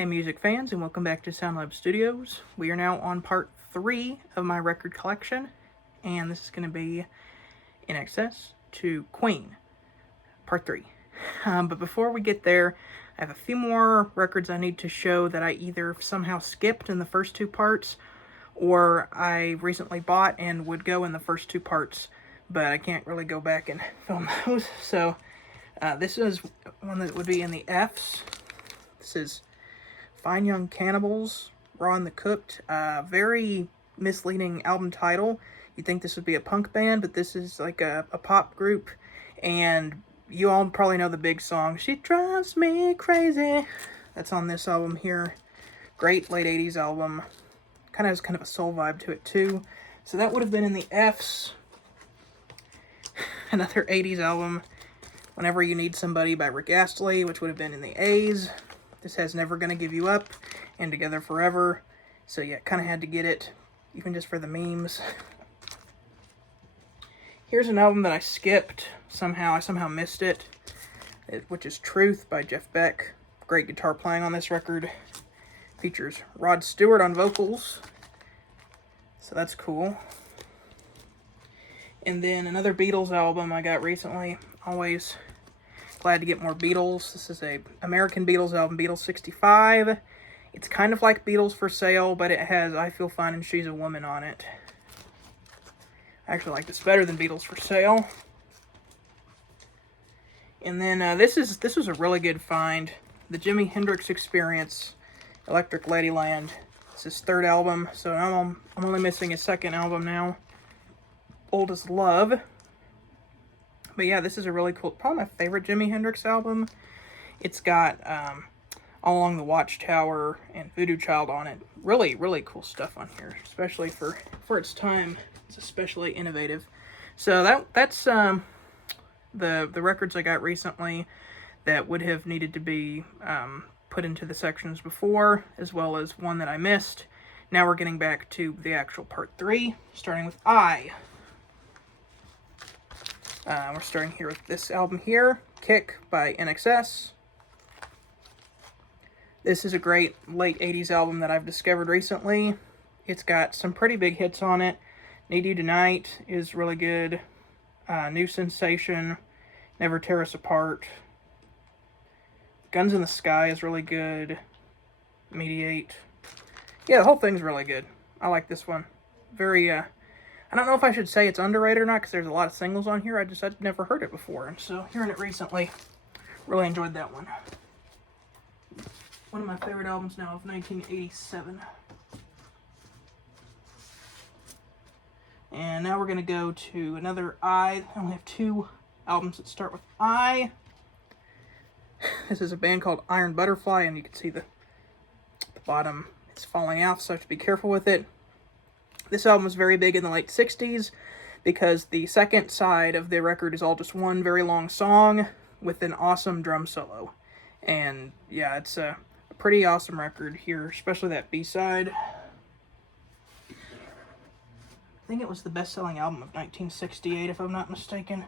Hey music fans, and welcome back to SoundLab Studios. We are now on part 3 of my record collection, and this is going to be INXS-Queen, part 3. But before we get there, I have a few more records I need to show that I either somehow skipped in the first 2 parts, or I recently bought and would go in the first 2 parts, but I can't really go back and film those. So this is one that would be in the Fs. This is Fine Young Cannibals, Raw and the Cooked. Very misleading album title. You'd think this would be a punk band, but this is like a pop group. And you all probably know the big song, She Drives Me Crazy. That's on this album here. Great late 80s album. Kind of has kind of a soul vibe to it too. So that would have been in the Fs. Another 80s album, Whenever You Need Somebody by Rick Astley, which would have been in the A's. This has Never Gonna Give You Up and Together Forever. So yeah, kind of had to get it, even just for the memes. Here's an album that I skipped somehow. I somehow missed it, which is Truth by Jeff Beck. Great guitar playing on this record. Features Rod Stewart on vocals. So that's cool. And then another Beatles album I got recently. Always glad to get more Beatles. This is a American Beatles album, Beatles 65. It's kind of like Beatles for Sale, but it has I Feel Fine and She's a Woman on it. I actually like this better than Beatles for Sale. And then this was a really good find. The Jimi Hendrix Experience, Electric Ladyland. It's his 3rd album, so I'm only missing his 2nd album now. Old as Love. But yeah, this is a really cool, probably my favorite Jimi Hendrix album. It's got All Along the Watchtower and Voodoo Child on it. Really, really cool stuff on here, especially for its time. It's especially innovative. So that's the records I got recently that would have needed to be put into the sections before, as well as one that I missed. Now we're getting back to the actual part 3, starting with I. We're starting here with this album here, Kick by INXS. This is a great late 80s album that I've discovered recently. It's got some pretty big hits on it. Need You Tonight is really good. New Sensation, Never Tear Us Apart. Guns in the Sky is really good. Mediate. Yeah, the whole thing's really good. I like this one. Very, I don't know if I should say it's underrated or not, because there's a lot of singles on here. I'd never heard it before, and so hearing it recently, really enjoyed that one. One of my favorite albums now of 1987. And now we're going to go to another I. I only have 2 albums that start with I. This is a band called Iron Butterfly, and you can see the bottom is falling out, so I have to be careful with it. This album was very big in the late 60s because the second side of the record is all just one very long song with an awesome drum solo. And yeah, it's a pretty awesome record here, especially that B-side. I think it was the best-selling album of 1968, if I'm not mistaken.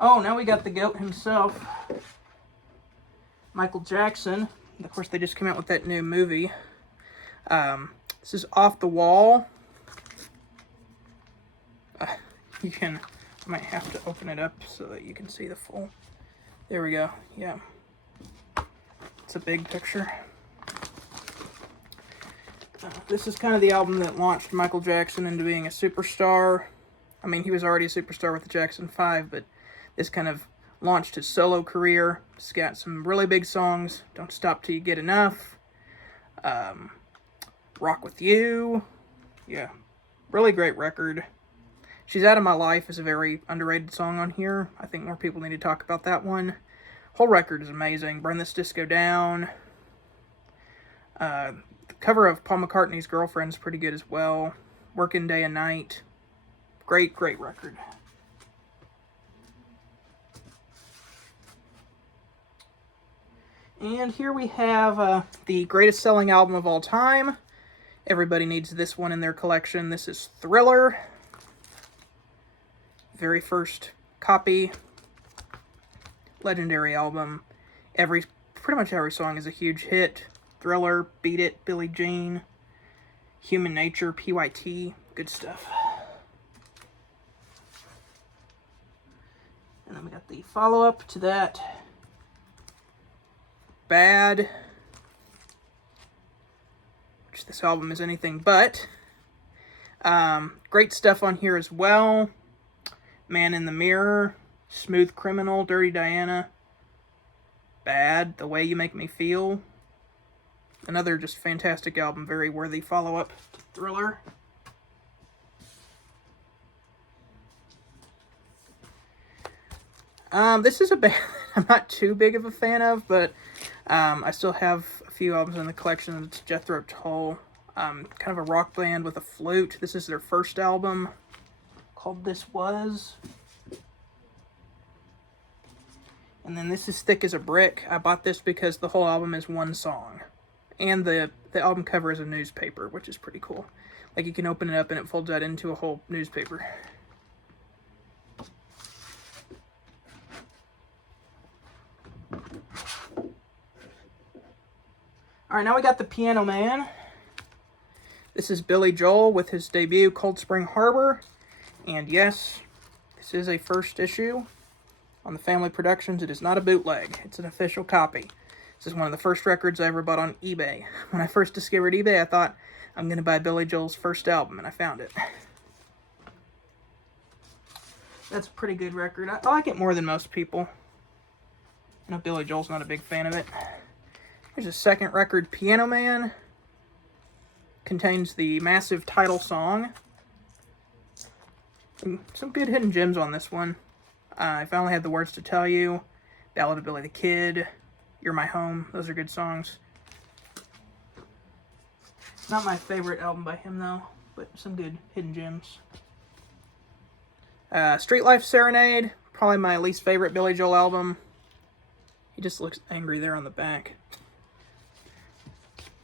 Oh, now we got the GOAT himself, Michael Jackson. Of course, they just came out with that new movie. This is Off the Wall. I might have to open it up so that you can see the full. There we go. Yeah. It's a big picture. This is kind of the album that launched Michael Jackson into being a superstar. I mean, he was already a superstar with the Jackson 5, but this kind of launched his solo career. It's got some really big songs. Don't Stop Till You Get Enough. Rock With You. Yeah. Really great record. She's Out of My Life is a very underrated song on here. I think more people need to talk about that one. Whole record is amazing. Burn This Disco Down. The cover of Paul McCartney's Girlfriend is pretty good as well. Working Day and Night. Great, great record. And here we have the greatest selling album of all time. Everybody needs this one in their collection. This is Thriller. Very first copy. Legendary album. Pretty much every song is a huge hit. Thriller, Beat It, Billie Jean, Human Nature, PYT, good stuff. And then we got the follow-up to that, Bad, which this album is anything but. Great stuff on here as well. Man in the Mirror, Smooth Criminal, Dirty Diana, Bad, The Way You Make Me Feel. Another just fantastic album, very worthy follow-up to Thriller. This is a band I'm not too big of a fan of, but I still have a few albums in the collection. It's Jethro Tull, kind of a rock band with a flute. This is their first album, called This Was. And then this is Thick as a Brick. I bought this because the whole album is one song. And the album cover is a newspaper, which is pretty cool. Like, you can open it up and it folds out into a whole newspaper. Alright, now we got The Piano Man. This is Billy Joel with his debut, Cold Spring Harbor. And yes, this is a first issue on the Family Productions. It is not a bootleg. It's an official copy. This is one of the first records I ever bought on eBay. When I first discovered eBay, I thought, I'm going to buy Billy Joel's first album, and I found it. That's a pretty good record. I like it more than most people. I know Billy Joel's not a big fan of it. Here's a second record, Piano Man. Contains the massive title song. Some good hidden gems on this one. If I Only Had the Words to Tell You, Ballad of Billy the Kid, You're My Home. Those are good songs. Not my favorite album by him, though, but some good hidden gems. Street Life Serenade, probably my least favorite Billy Joel album. He just looks angry there on the back.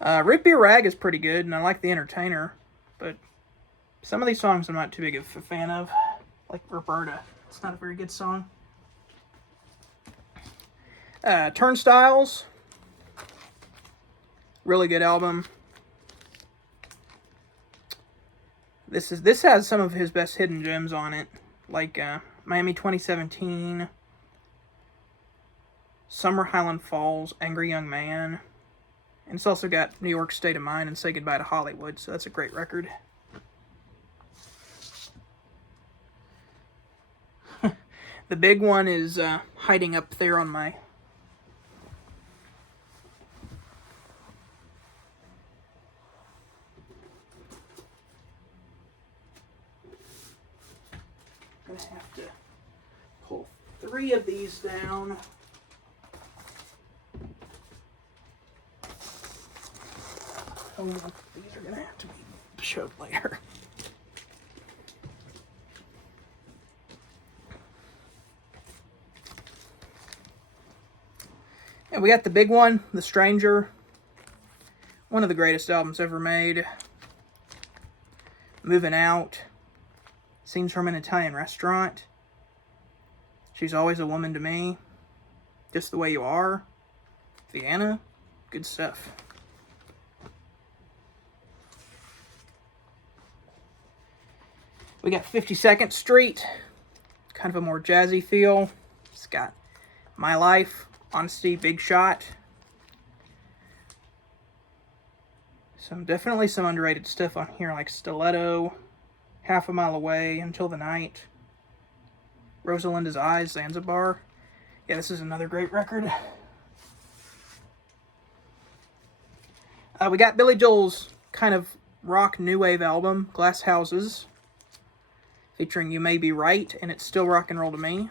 Root Beer Rag is pretty good, and I like The Entertainer, but some of these songs I'm not too big of a fan of, like Roberta. It's not a very good song. Turnstiles, really good album. This has some of his best hidden gems on it, like Miami 2017, Summer Highland Falls, Angry Young Man. And it's also got New York State of Mind and Say Goodbye to Hollywood, so that's a great record. The big one is hiding up there on my... I'm going to have to pull 3 of these down. Oh, these are going to have to be showed later. And we got the big one, The Stranger. One of the greatest albums ever made. Moving Out. Scenes from an Italian Restaurant. She's Always a Woman to Me. Just the Way You Are. Vienna. Good stuff. We got 52nd Street. Kind of a more jazzy feel. It's got My Life, Honesty, Big Shot. Definitely some underrated stuff on here, like Stiletto, Half a Mile Away, Until the Night, Rosalinda's Eyes, Zanzibar. Yeah, this is another great record. We got Billy Joel's kind of rock new wave album, Glass Houses, featuring You May Be Right, and It's Still Rock and Roll to Me.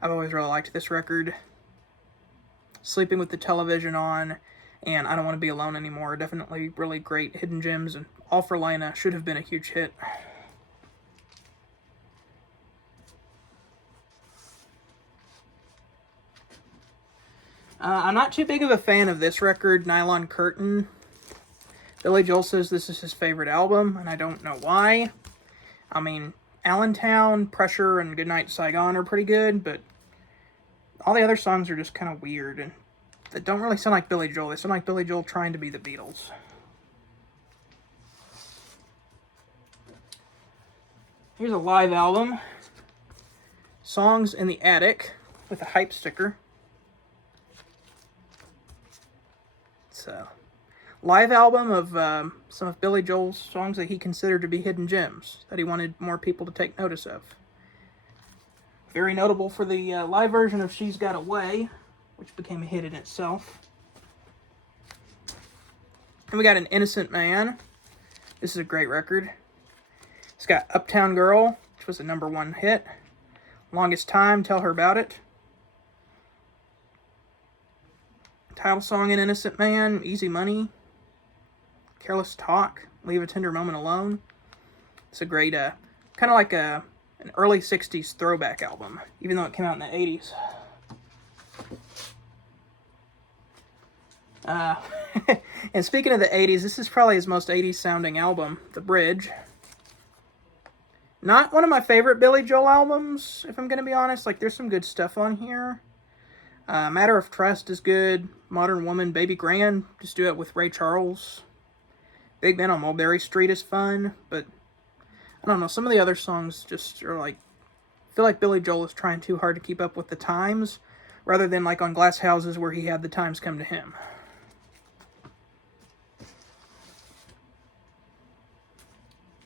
I've always really liked this record. Sleeping with the Television On, and I Don't Want to Be Alone Anymore. Definitely really great hidden gems, and All for Lena should have been a huge hit. I'm not too big of a fan of this record, Nylon Curtain. Billy Joel says this is his favorite album, and I don't know why. I mean, Allentown, Pressure, and Goodnight Saigon are pretty good, but all the other songs are just kind of weird, and that don't really sound like Billy Joel. They sound like Billy Joel trying to be the Beatles. Here's a live album. Songs in the Attic with a hype sticker. It's a live album of some of Billy Joel's songs that he considered to be hidden gems, that he wanted more people to take notice of. Very notable for the live version of She's Got Away, which became a hit in itself. And we got An Innocent Man. This is a great record. It's got Uptown Girl, which was a #1 hit. Longest Time, Tell Her About It. Title song, An Innocent Man, Easy Money. Careless Talk, Leave a Tender Moment Alone. It's a great, kind of like an early 60s throwback album, even though it came out in the 80s. And speaking of the 80s, this is probably his most 80s sounding album, The Bridge. Not one of my favorite Billy Joel albums, if I'm going to be honest. Like, there's some good stuff on here. Matter of Trust is good. Modern Woman, Baby Grand, just do it with Ray Charles. Big Man on Mulberry Street is fun, but I don't know, some of the other songs just are like, I feel like Billy Joel is trying too hard to keep up with the times, rather than like on Glass Houses where he had the times come to him.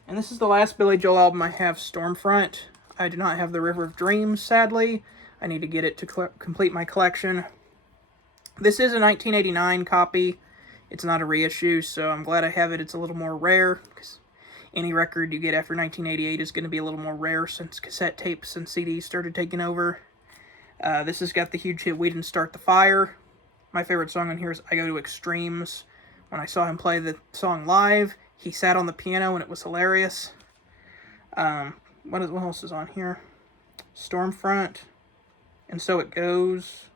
And this is the last Billy Joel album I have, Stormfront. I do not have The River of Dreams, sadly. I need to get it to complete my collection. This is a 1989 copy. It's not a reissue, so I'm glad I have it. It's a little more rare, because any record you get after 1988 is going to be a little more rare since cassette tapes and CDs started taking over. This has got the huge hit We Didn't Start the Fire. My favorite song on here is I Go to Extremes. When I saw him play the song live, he sat on the piano and it was hilarious. What else is on here? Stormfront. And So It Goes.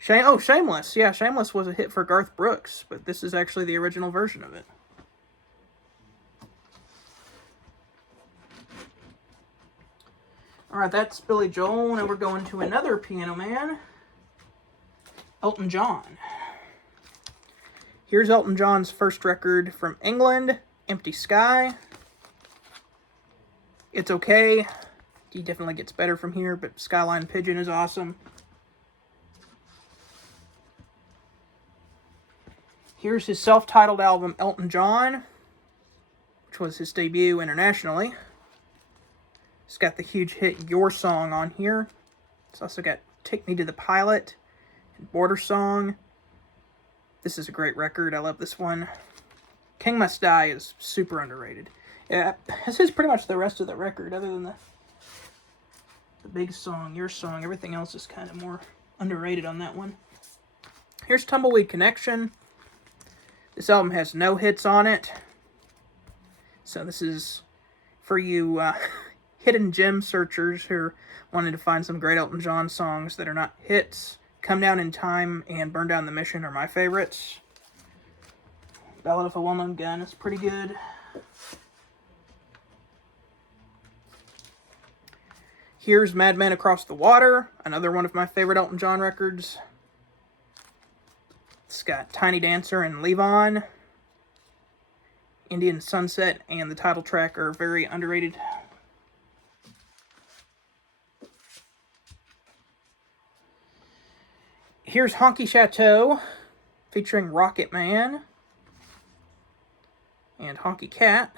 Shameless. Yeah, Shameless was a hit for Garth Brooks, but this is actually the original version of it. Alright, that's Billy Joel, and we're going to another piano man, Elton John. Here's Elton John's first record from England, Empty Sky. It's okay. He definitely gets better from here, but Skyline Pigeon is awesome. Here's his self-titled album, Elton John, which was his debut internationally. It's got the huge hit Your Song on here. It's also got Take Me to the Pilot and Border Song. This is a great record. I love this one. King Must Die is super underrated. Yeah, this is pretty much the rest of the record, other than the big song, Your Song. Everything else is kind of more underrated on that one. Here's Tumbleweed Connection. This album has no hits on it. So this is for you hidden gem searchers who are wanting to find some great Elton John songs that are not hits. Come Down in Time and Burn Down the Mission are my favorites. Ballad of a Well-Known Gun is pretty good. Here's Madman Across the Water, another one of my favorite Elton John records. It's got Tiny Dancer and Leave On. Indian Sunset and the title track are very underrated. Here's Honky Chateau, featuring Rocket Man and Honky Cat.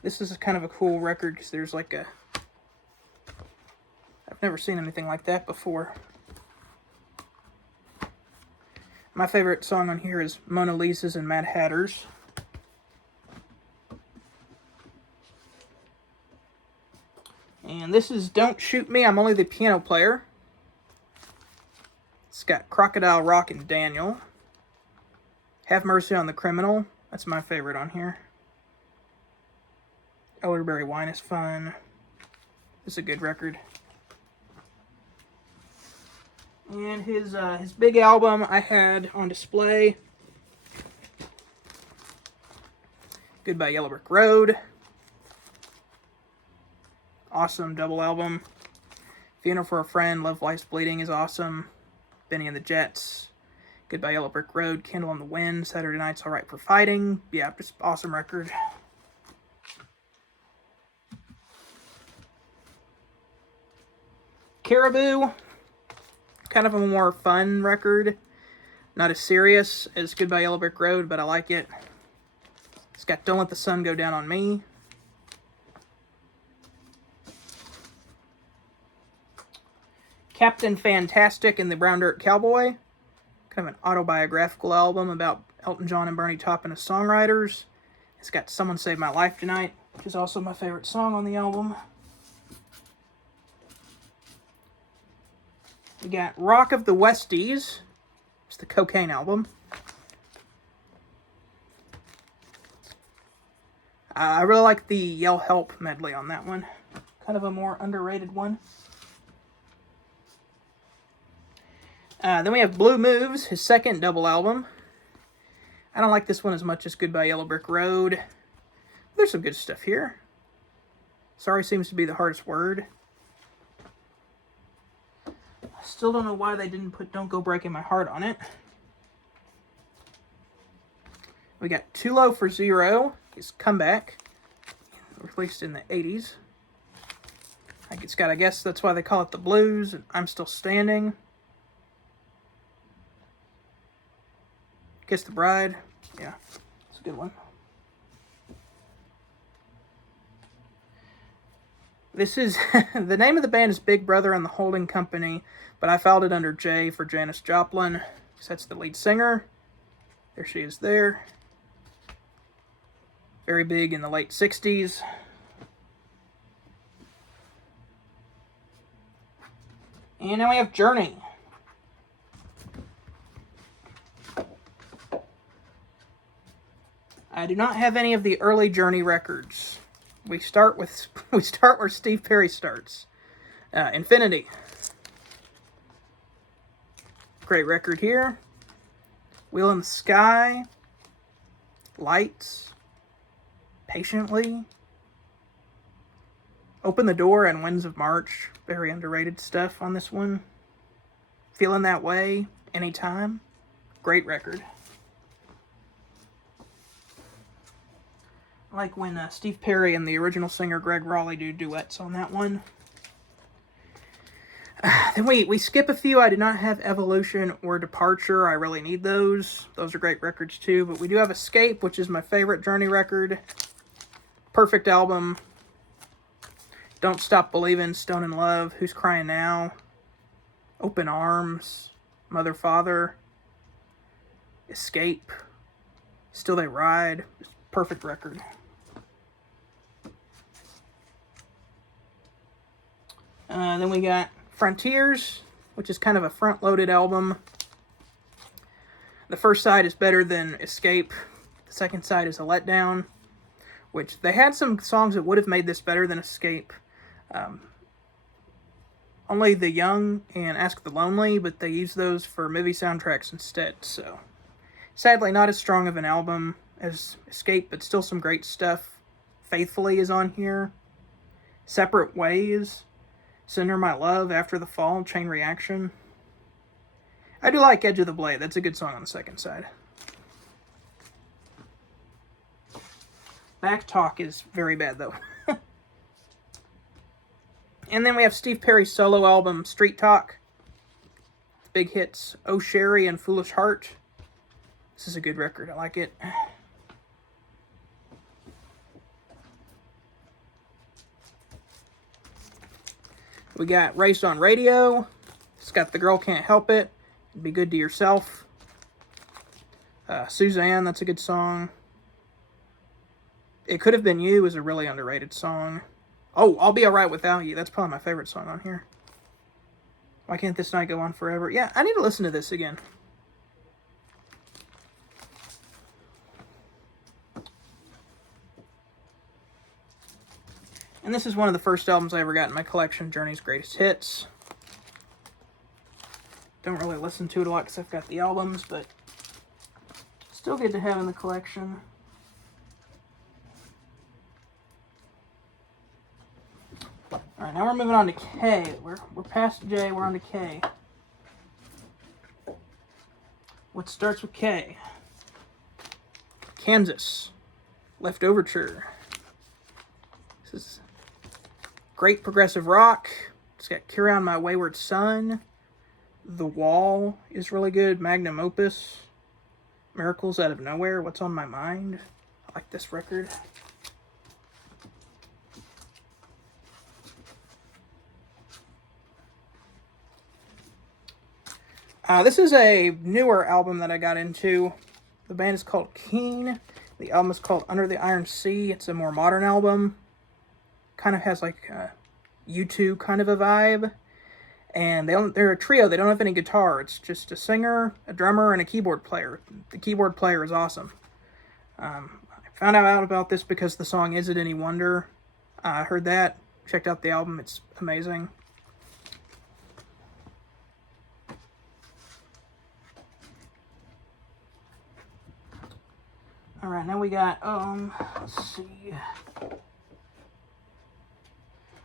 This is kind of a cool record because there's like a... I've never seen anything like that before. My favorite song on here is Mona Lisa's and Mad Hatters. And this is Don't Shoot Me, I'm Only the Piano Player. It's got Crocodile Rock and Daniel. Have Mercy on the Criminal. That's my favorite on here. Elderberry Wine is fun. It's a good record. And his big album I had on display. Goodbye Yellow Brick Road. Awesome double album. Funeral for a Friend, Love Life's Bleeding is awesome. Benny and the Jets, Goodbye Yellow Brick Road, Candle in the Wind, Saturday Night's Alright for Fighting. Yeah, just awesome record. Caribou, kind of a more fun record. Not as serious as Goodbye Yellow Brick Road, but I like it. It's got Don't Let the Sun Go Down on Me. Captain Fantastic and the Brown Dirt Cowboy. Kind of an autobiographical album about Elton John and Bernie Taupin as songwriters. It's got Someone Saved My Life Tonight, which is also my favorite song on the album. We got Rock of the Westies. It's the Cocaine album. I really like the Yell Help medley on that one. Kind of a more underrated one. Then we have Blue Moves, his second double album. I don't like this one as much as Goodbye Yellow Brick Road. There's some good stuff here. Sorry seems to be the hardest word. I still don't know why they didn't put Don't Go Breaking My Heart on it. We got Too Low for Zero, his comeback, released in the 80s. It's got, I guess that's why they call it the blues, and I'm Still Standing. Kiss the Bride, yeah, it's a good one. This is, the name of the band is Big Brother and the Holding Company, but I filed it under J for Janis Joplin, because that's the lead singer. There she is there. Very big in the late 60s. And now we have Journey. I do not have any of the early Journey records. We start where Steve Perry starts. Infinity. Great record here. Wheel in the Sky. Lights. Patiently. Open the Door and Winds of March. Very underrated stuff on this one. Feeling That Way. Anytime. Great record. I like when Steve Perry and the original singer Greg Raleigh do duets on that one. Then we skip a few. I do not have Evolution or Departure. I really need those. Those are great records too. But we do have Escape, which is my favorite Journey record. Perfect album. Don't Stop Believin', Stone in Love, Who's Crying Now, Open Arms, Mother Father, Escape, Still They Ride. Perfect record. Then we got Frontiers, which is kind of a front-loaded album. The first side is better than Escape. The second side is a letdown, which they had some songs that would have made this better than Escape. Only The Young and Ask the Lonely, but they used those for movie soundtracks instead. So, sadly, not as strong of an album as Escape, but still some great stuff. Faithfully is on here. Separate Ways. Send Her My Love, After the Fall, Chain Reaction. I do like Edge of the Blade. That's a good song on the second side. Back Talk is very bad, though. And then we have Steve Perry's solo album, Street Talk. Big hits, Oh Sherry and Foolish Heart. This is a good record. I like it. We got Raised on Radio. It's got The Girl Can't Help It. Be Good to Yourself. Suzanne, that's a good song. It Could Have Been You is a really underrated song. Oh, I'll Be Alright Without You. That's probably my favorite song on here. Why Can't This Night Go On Forever? Yeah, I need to listen to this again. And this is one of the first albums I ever got in my collection, Journey's Greatest Hits. Don't really listen to it a lot because I've got the albums, but still good to have in the collection. Alright, now we're moving on to K. We're past J, we're on to K. What starts with K? Kansas. Left Overture. This is great progressive rock. It's got Carry On My Wayward Son. The Wall is really good. Magnum Opus. Miracles Out of Nowhere. What's on My Mind. I like this record. This is a newer album that I got into. The band is called Keen. The album is called Under the Iron Sea. It's a more modern album. Kind of has like a U2 kind of a vibe. And they're a trio. They don't have any guitar. It's just a singer, a drummer, and a keyboard player. The keyboard player is awesome. I found out about this because the song Is It Any Wonder? I heard that. Checked out the album. It's amazing. Alright, now we got, let's see,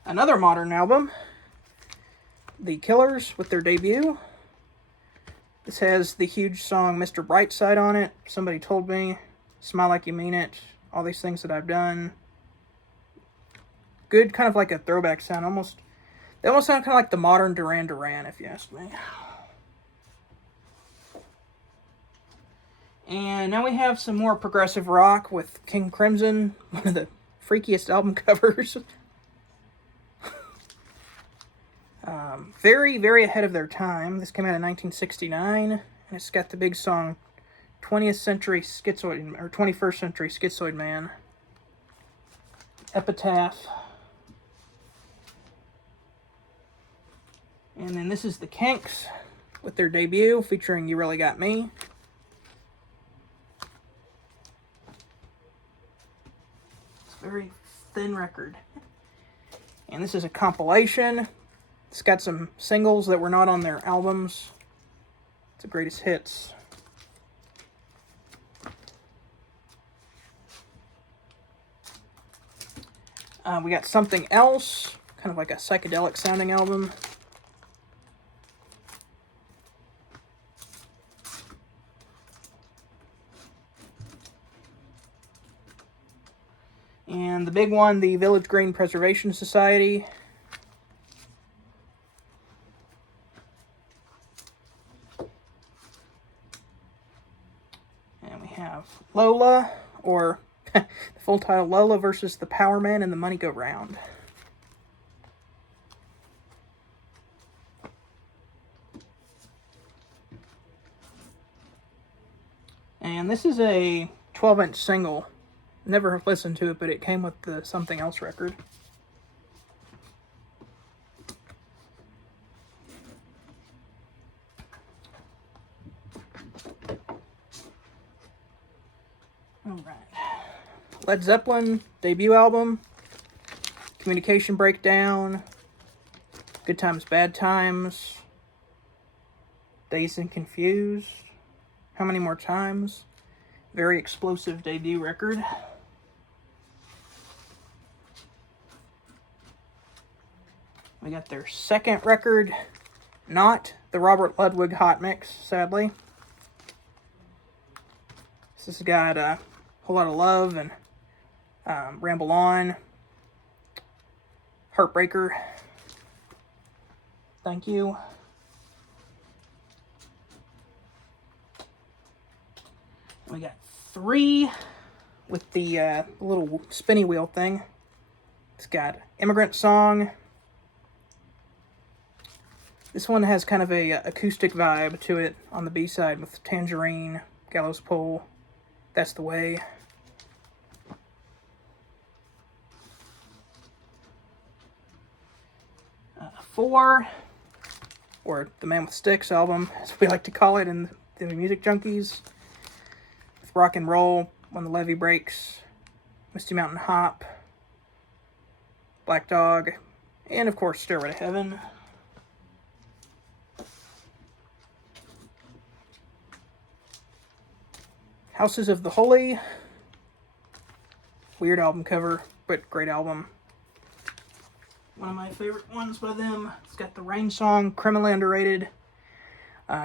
another modern album, The Killers with their debut. This has the huge song Mr. Brightside on it, Somebody Told Me, Smile Like You Mean It, all these things that I've done. Good, kind of like a throwback sound, they almost sound kind of like the modern Duran Duran, if you ask me. And now we have some more progressive rock with King Crimson, one of the freakiest album covers. Very, very ahead of their time. This came out in 1969, and it's got the big song 20th Century Schizoid, or 21st Century Schizoid Man. Epitaph. And then this is the Kinks with their debut featuring You Really Got Me. Very thin record. And this is a compilation. It's got some singles that were not on their albums. It's the greatest hits. We got Something Else, kind of like a psychedelic sounding album. And the big one, the Village Green Preservation Society. And we have Lola, or the full title, Lola versus the Power Man and the Money Go Round. And this is a 12-inch single. Never listened to it, but it came with the Something Else record. Alright. Led Zeppelin, debut album. Communication Breakdown. Good Times, Bad Times. Dazed and Confused. How Many More Times? Very explosive debut record. We got their second record, not the Robert Ludwig Hot Mix, sadly. This has got a whole lot of love and Ramble On, Heartbreaker, Thank You. We got 3 with the little spinny wheel thing. It's got Immigrant Song. This one has kind of a acoustic vibe to it on the B-side with Tangerine, Gallows Pole, That's the Way. Four, or the Man with Sticks album, as we like to call it in the Music Junkies. With Rock and Roll, When the Levee Breaks, Misty Mountain Hop, Black Dog, and of course Stairway to Heaven. Houses of the Holy. Weird album cover, but great album. One of my favorite ones by them. It's got the Rain song, criminally underrated.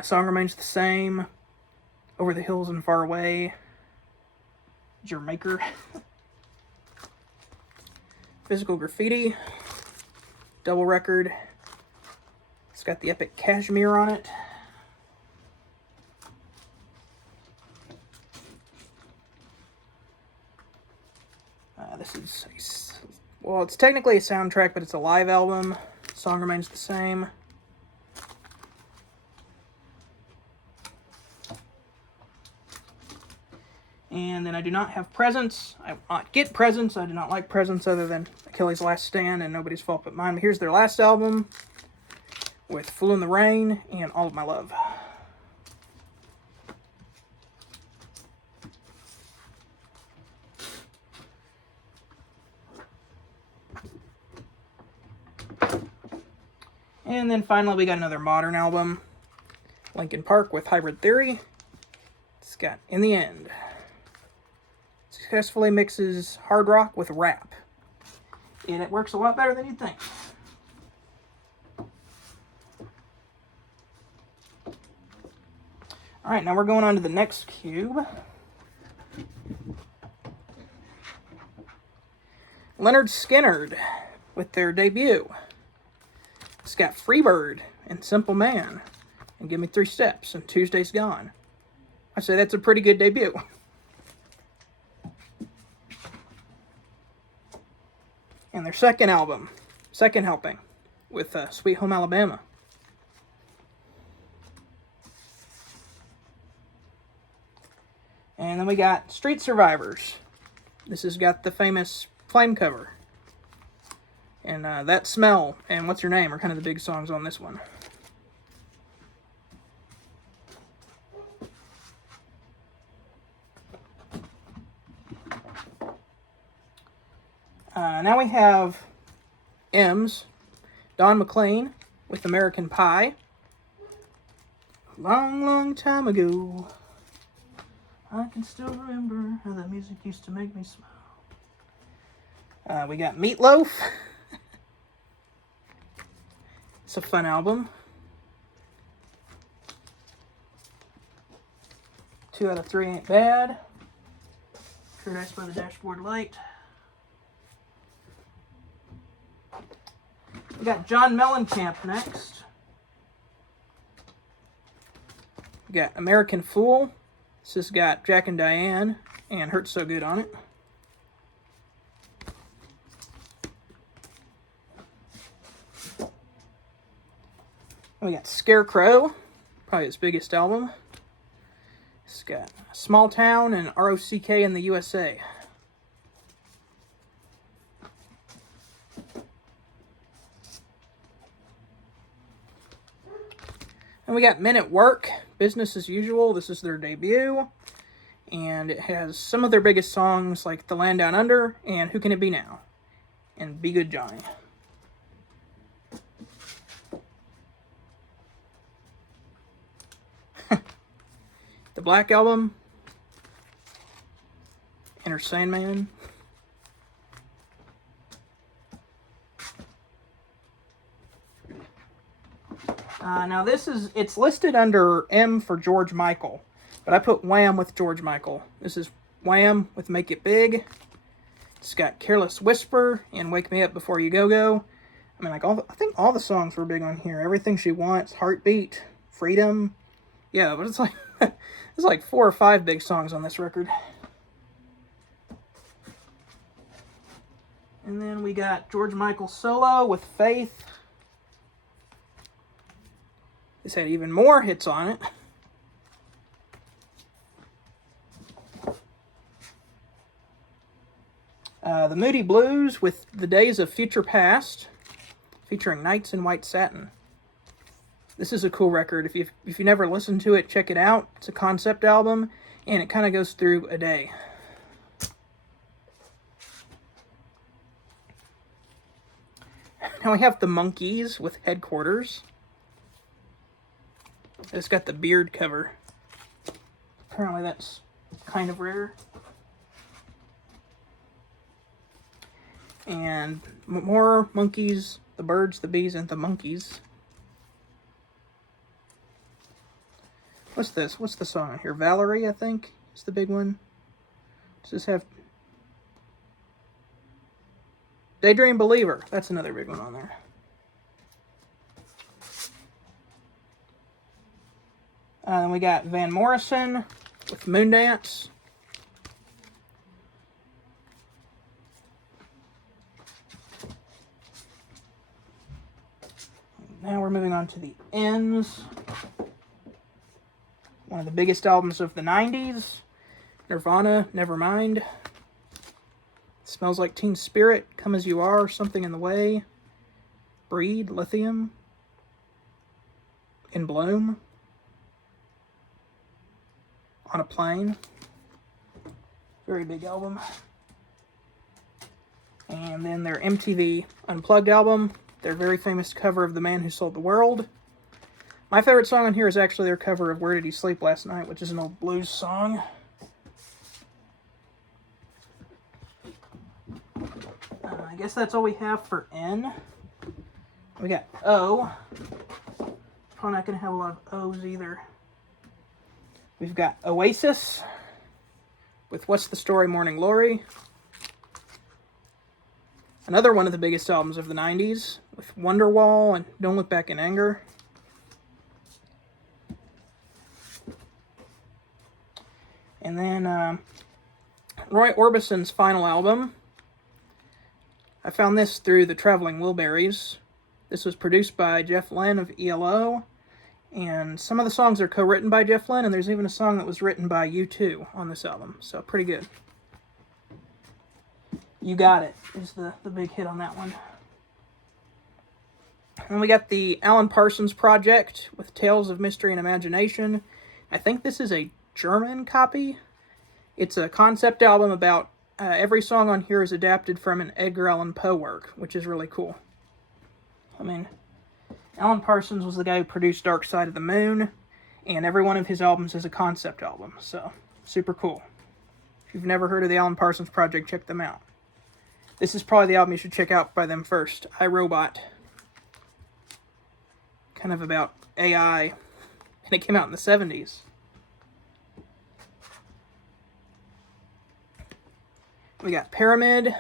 Song remains the same. Over the Hills and Far Away. Your Maker. Physical Graffiti. Double record. It's got the Epic Cashmere on it. This is, well, it's technically a soundtrack, but it's a live album. The song remains the same. And then I do not have Presents. I will not get Presents. I do not like Presents other than Achilles' Last Stand and Nobody's Fault But Mine. But here's their last album with Fool in the Rain and All of My Love. And then finally we got another modern album, Linkin Park with Hybrid Theory. It's got In the End. Successfully mixes hard rock with rap. And it works a lot better than you'd think. Alright, now we're going on to the next cube. Leonard Skinner with their debut. It's got Freebird and Simple Man and Give Me 3 Steps and Tuesday's Gone. I say that's a pretty good debut. And their second album, Second Helping, with Sweet Home Alabama. And then we got Street Survivors. This has got the famous Flame cover. And That Smell and What's Your Name are kind of the big songs on this one. Now we have M's, Don McLean with American Pie. Long, long time ago, I can still remember how the music used to make me smile. We got Meatloaf. It's a fun album. 2 out of 3 ain't bad. Paradise by the Dashboard Light. We got John Mellencamp next. We got American Fool. This has got Jack and Diane and Hurt So Good on it. We got Scarecrow, probably his biggest album. It's got Small Town and ROCK in the USA. And we got Men at Work, Business as Usual. This is their debut. And it has some of their biggest songs like The Land Down Under and Who Can It Be Now? And Be Good Johnny. The Black Album, Enter Sandman. Now it's listed under M for George Michael, but I put Wham with George Michael. This is Wham with Make It Big. It's got Careless Whisper and Wake Me Up Before You Go Go. I mean, I think all the songs were big on here. Everything She Wants, Heartbeat, Freedom. Yeah, but it's like there's like 4 or 5 big songs on this record. And then we got George Michael solo with Faith. This had even more hits on it. The Moody Blues with The Days of Future Past, featuring Nights in White Satin. This is a cool record. If you never listened to it, check it out. It's a concept album, and it kind of goes through a day. Now we have the Monkees with Headquarters. It's got the beard cover. Apparently that's kind of rare. And more Monkees, the Birds, the Bees, and the Monkees. What's this? What's the song on here? Valerie, I think, is the big one. Does this have... Daydream Believer. That's another big one on there. Then we got Van Morrison with Moondance. Now we're moving on to the Ends. One of the biggest albums of the 90s. Nirvana, Nevermind. Smells Like Teen Spirit, Come As You Are, Something in the Way. Breed, Lithium. In Bloom. On a Plane. Very big album. And then their MTV Unplugged album. Their very famous cover of The Man Who Sold the World. My favorite song on here is actually their cover of Where Did He Sleep Last Night, which is an old blues song. I guess that's all we have for N. We got O. Probably not going to have a lot of O's either. We've got Oasis with What's the Story, Morning Glory. Another one of the biggest albums of the 90s with Wonderwall and Don't Look Back in Anger. And then Roy Orbison's final album. I found this through the Traveling Wilburys. This was produced by Jeff Lynne of ELO. And some of the songs are co-written by Jeff Lynne, and there's even a song that was written by U2 on this album. So pretty good. You Got It is the big hit on that one. And we got the Alan Parsons Project with Tales of Mystery and Imagination. I think this is a German copy. It's a concept album about every song on here is adapted from an Edgar Allan Poe work, which is really cool. I mean, Alan Parsons was the guy who produced Dark Side of the Moon, and every one of his albums is a concept album, so super cool. If you've never heard of the Alan Parsons Project, check them out. This is probably the album you should check out by them first, I, Robot. Kind of about AI, and it came out in the 70s. We got Pyramid.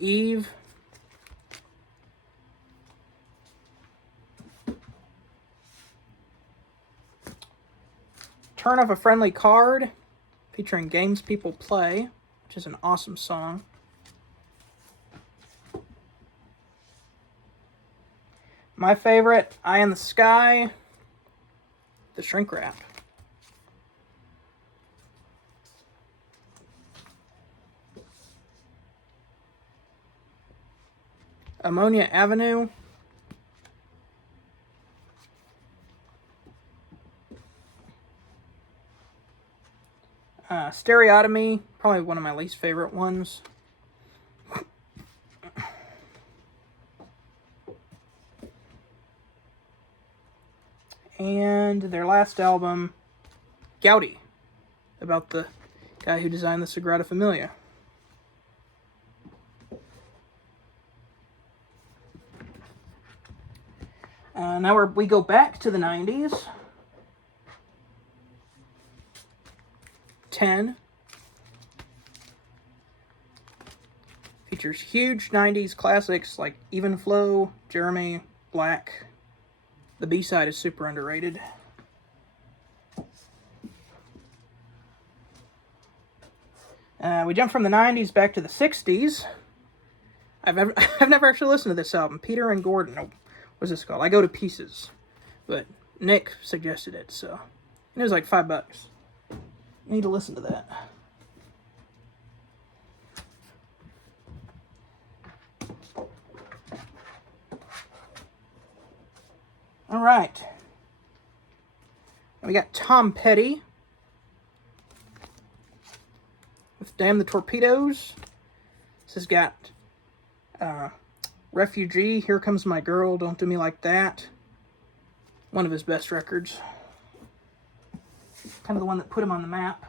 Eve. Turn of a Friendly Card, featuring Games People Play, which is an awesome song. My favorite, Eye in the Sky, the Shrink Wrap. Ammonia Avenue. Stereotomy, probably one of my least favorite ones. And their last album, Gaudi, about the guy who designed the Sagrada Familia. Now we go back to the 90s. 10. Features huge 90s classics like Even Flow, Jeremy, Black. The B-side is super underrated. We jump from the 90s back to the 60s. I've never actually listened to this album. Peter and Gordon. Oh, what's this called? I Go to Pieces. But Nick suggested it, so. And it was like $5. You need to listen to that. All right. And we got Tom Petty with Damn the Torpedoes. This has got Refugee, Here Comes My Girl, Don't Do Me Like That. One of his best records. Kind of the one that put him on the map.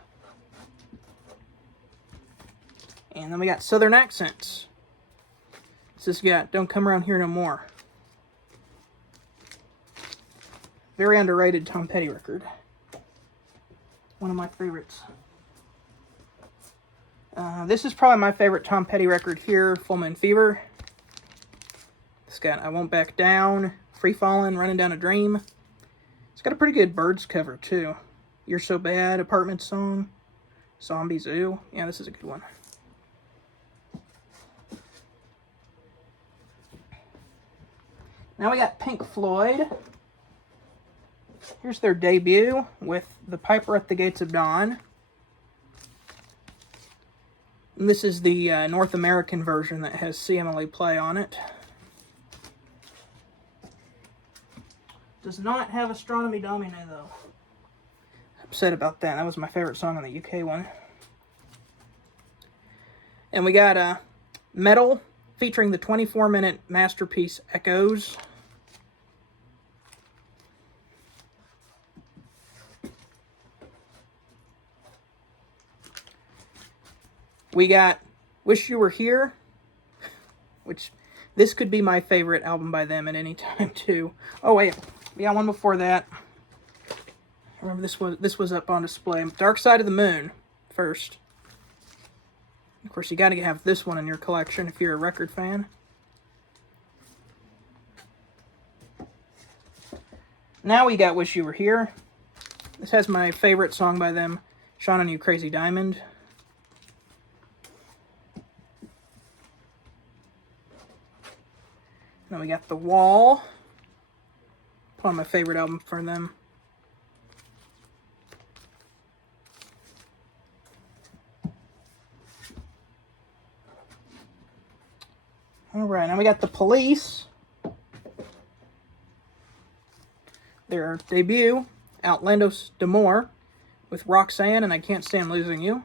And then we got Southern Accents. This has got Don't Come Around Here No More. Very underrated Tom Petty record. One of my favorites. This is probably my favorite Tom Petty record here, Full Moon Fever. It's got I Won't Back Down, Free Fallin', Running Down a Dream. It's got a pretty good Birds cover, too. You're So Bad, Apartment Song, Zombie Zoo. Yeah, this is a good one. Now we got Pink Floyd. Here's their debut with The Piper at the Gates of Dawn. And this is the North American version that has CMLA Play on it. Does not have Astronomy Domine, though. Upset about that. That was my favorite song on the UK one. And we got Metal, featuring the 24-minute masterpiece Echoes. We got Wish You Were Here, which this could be my favorite album by them at any time too. Oh wait, we got one before that. I remember this was up on display. Dark Side of the Moon first. Of course, you got to have this one in your collection if you're a record fan. Now we got Wish You Were Here. This has my favorite song by them, Shine on You Crazy Diamond. Now we got The Wall. Probably my favorite album from them. Alright, now we got The Police. Their debut, Outlandos d'Amour, with Roxanne and I Can't Stand Losing You.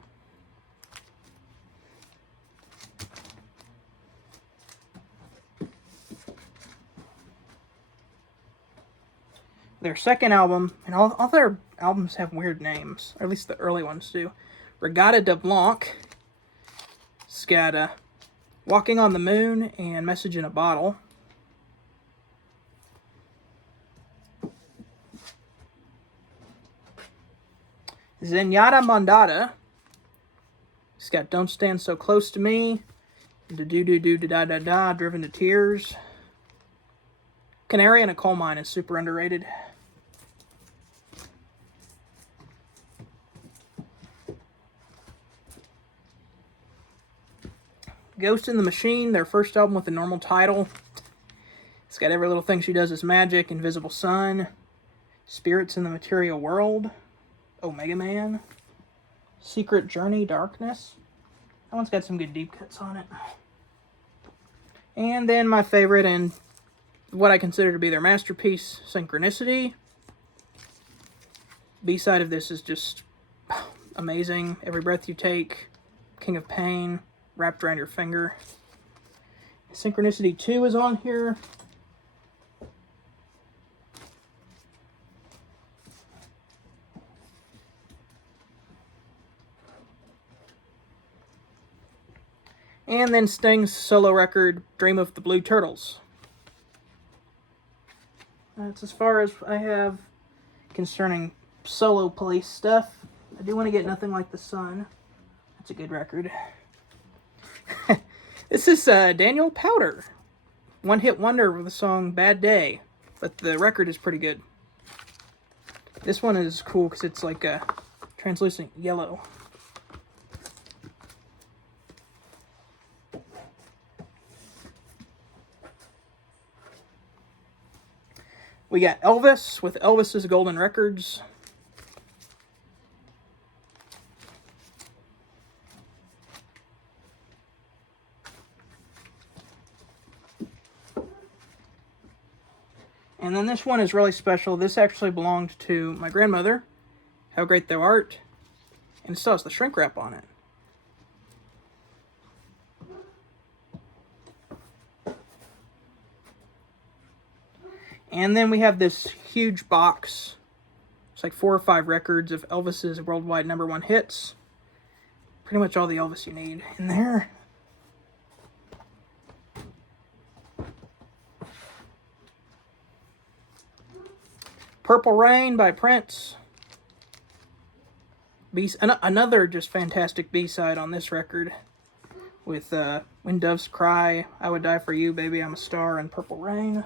Their second album, and all their albums have weird names, or at least the early ones do. Regatta de Blanc. It's got Walking on the Moon and Message in a Bottle. Zenyatta Mondada. It's got Don't Stand So Close to Me. Da-da-da-da-da-da-da, Driven to Tears. Canary in a Coal Mine is super underrated. Ghost in the Machine, their first album with a normal title. It's got Every Little Thing She Does Is Magic, Invisible Sun, Spirits in the Material World, Omega Man, Secret Journey, Darkness. That one's got some good deep cuts on it. And then my favorite and what I consider to be their masterpiece, Synchronicity. B-side of this is just amazing. Every Breath You Take, King of Pain, Wrapped Around Your Finger. Synchronicity 2 is on here. And then Sting's solo record, Dream of the Blue Turtles. That's as far as I have concerning solo Police stuff. I do want to get Nothing Like the Sun. That's a good record. This is Daniel Powder. One-hit wonder with the song Bad Day. But the record is pretty good. This one is cool because it's like a translucent yellow. We got Elvis with Elvis's Golden Records. And then this one is really special. This actually belonged to my grandmother. How Great Thou Art. And it still has the shrink wrap on it. And then we have this huge box. It's like 4 or 5 records of Elvis's worldwide #1 hits. pretty much all the Elvis you need in there. Purple Rain by Prince. Another just fantastic B-side on this record with When Doves Cry, I Would Die For You, Baby I'm a Star, and Purple Rain.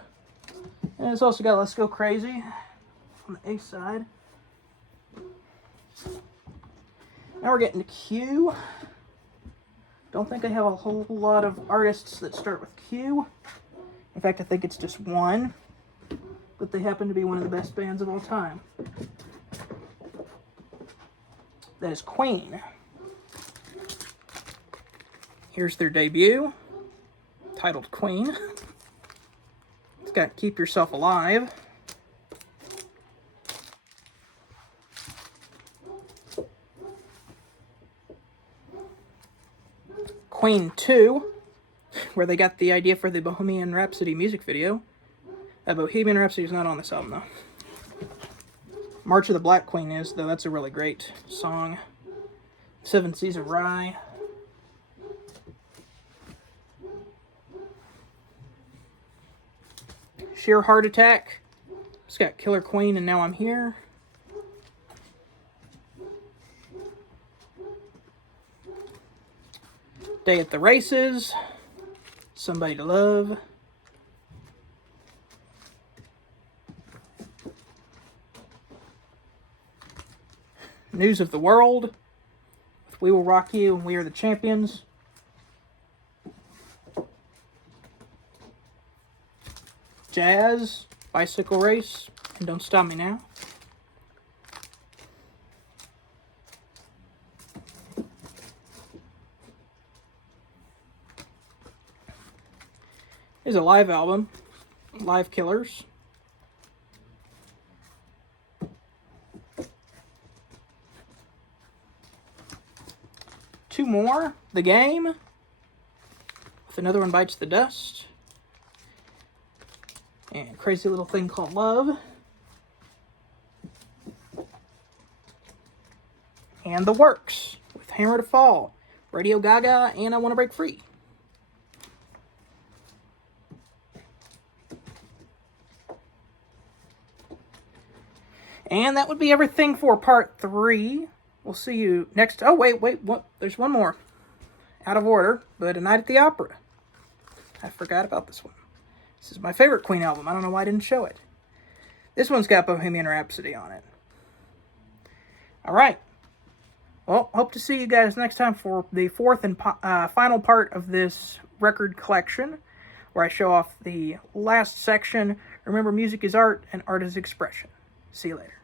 And it's also got Let's Go Crazy on the A side. Now we're getting to Q. Don't think I have a whole lot of artists that start with Q. In fact, I think it's just one. But they happen to be one of the best bands of all time. That is Queen. Here's their debut, titled Queen. It's got Keep Yourself Alive. Queen 2, where they got the idea for the Bohemian Rhapsody music video. Bohemian Rhapsody is not on this album, though. March of the Black Queen is, though. That's a really great song. Seven Seas of Rye. Sheer Heart Attack. It's got Killer Queen and Now I'm Here. Day at the Races. Somebody to Love. News of the World. With We Will Rock You and We Are the Champions. Jazz, Bicycle Race, and Don't Stop Me Now. Here's a live album, Live Killers. Two more, The Game, with Another One Bites the Dust. And Crazy Little Thing Called Love. And The Works, with Hammer to Fall, Radio Gaga, and I Want to Break Free. And that would be everything for part 3. We'll see you next... Oh, wait, what? There's one more. Out of order, but A Night at the Opera. I forgot about this one. This is my favorite Queen album. I don't know why I didn't show it. This one's got Bohemian Rhapsody on it. Alright. Well, hope to see you guys next time for the fourth and final part of this record collection, where I show off the last section. Remember, music is art, and art is expression. See you later.